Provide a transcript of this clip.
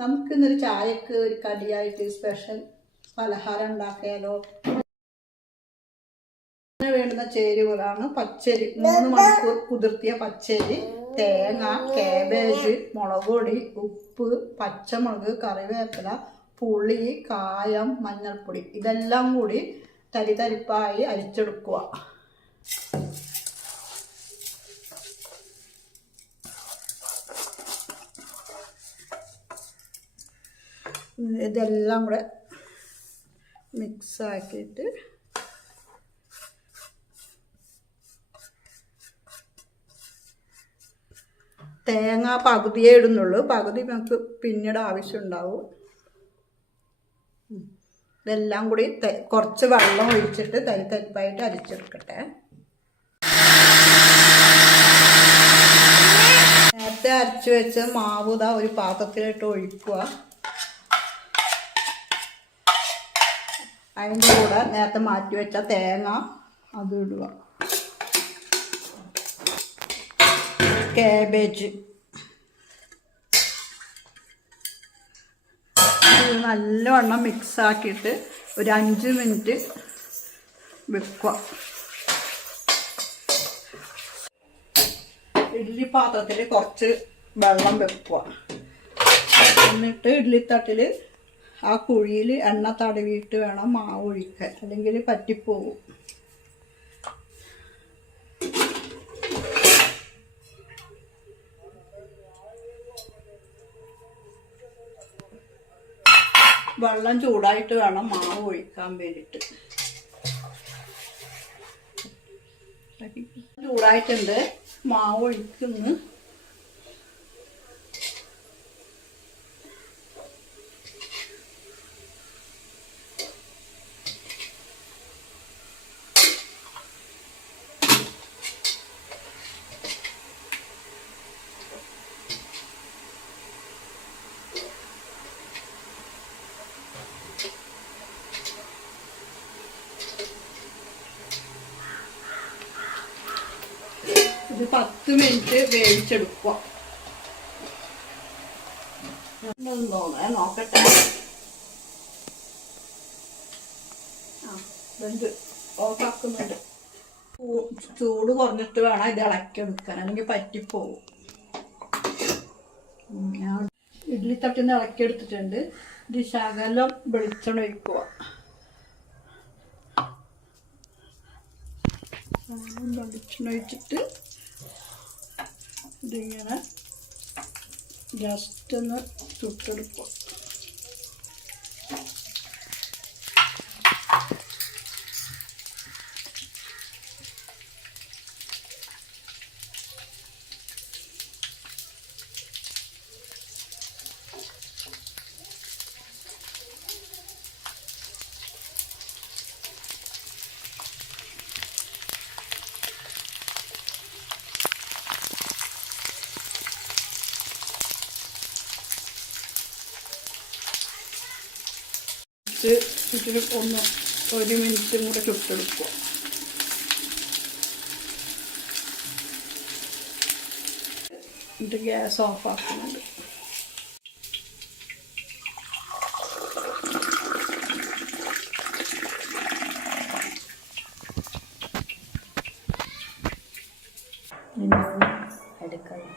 നമുക്കിന്നൊരു ചായക്ക് ഒരു കടിയായിട്ട് സ്പെഷ്യൽ പലഹാരം ഉണ്ടാക്കിയാലോ? വേണ്ടുന്ന ചേരുവകളാണ് പച്ചരി, 3 മണിക്കൂർ കുതിർത്തിയ പച്ചരി, തേങ്ങ, കാബേജ്, മുളക് പൊടി, ഉപ്പ്, പച്ചമുളക്, കറിവേപ്പില, പുളി, കായം, മഞ്ഞൾപ്പൊടി. ഇതെല്ലാം കൂടി തരിതരിപ്പായി അരിച്ചെടുക്കുക. ഇതെല്ലാം കൂടെ മിക്സാക്കിയിട്ട് തേങ്ങ പകുതിയേ ഇടുന്നുള്ളൂ, പകുതി നമുക്ക് പിന്നീട് ആവശ്യമുണ്ടാവും. ഇതെല്ലാം കൂടി കുറച്ച് വെള്ളം ഒഴിച്ചിട്ട് തരിപ്പായിട്ട് അരിച്ചെടുക്കട്ടെ. നേരത്തെ അരച്ചു വെച്ച മാവ് ഇതാ ഒരു പാത്രത്തിലിട്ട് ഒഴിക്കുക. അതിൻ്റെ കൂടെ നേരത്തെ മാറ്റി വെച്ച തേങ്ങ അത് ഇടുക. കാബേജ് നല്ലവണ്ണം മിക്സാക്കിയിട്ട് ഒരു 5 മിനിറ്റ് വെക്കുക. ഇഡ്ഡലി പാത്രത്തിൽ കുറച്ച് വെള്ളം വെക്കുക. എന്നിട്ട് ഇഡ്ഡലിത്തട്ടിൽ ആ കുഴിയിൽ എണ്ണ തടവിയിട്ട് വേണം മാവ് ഒഴിക്കാൻ, അല്ലെങ്കിൽ പറ്റിപ്പോവും. വെള്ളം ചൂടായിട്ട് വേണം മാവ് ഒഴിക്കാൻ വേണ്ടിയിട്ട്. ചൂടായിട്ടുണ്ട്, മാവ് ഒഴിക്കുന്നു. ഇത് 10 മിനിറ്റ് വേവിച്ചെടുക്കുക. നോക്കട്ടെ. ഇത് ഓഫാക്കുന്നുണ്ട്. ചൂട് കുറഞ്ഞിട്ട് വേണം ഇത് ഇളക്കിയെടുക്കാൻ, അല്ലെങ്കിൽ പറ്റിപ്പോവും. ഞാൻ ഇഡ്ഡലി തട്ടിൽ നിന്ന് ഇളക്കിയെടുത്തിട്ടുണ്ട്. ഇത് ശകലം വെളിച്ചെണ്ണ ഒഴിക്കുക. വെളിച്ചെണ്ണ ഒഴിച്ചിട്ട് ഇതിങ്ങനെ ജസ്റ്റ് ഒന്ന് ചുട്ടെടുക്കുക. ഒന്ന് 1 മിനിറ്റും കൂടെ ചുട്ടെടുക്കുക. എന്നിട്ട് ഗ്യാസ് ഓഫാക്കുന്നുണ്ട്. എടുക്കണം.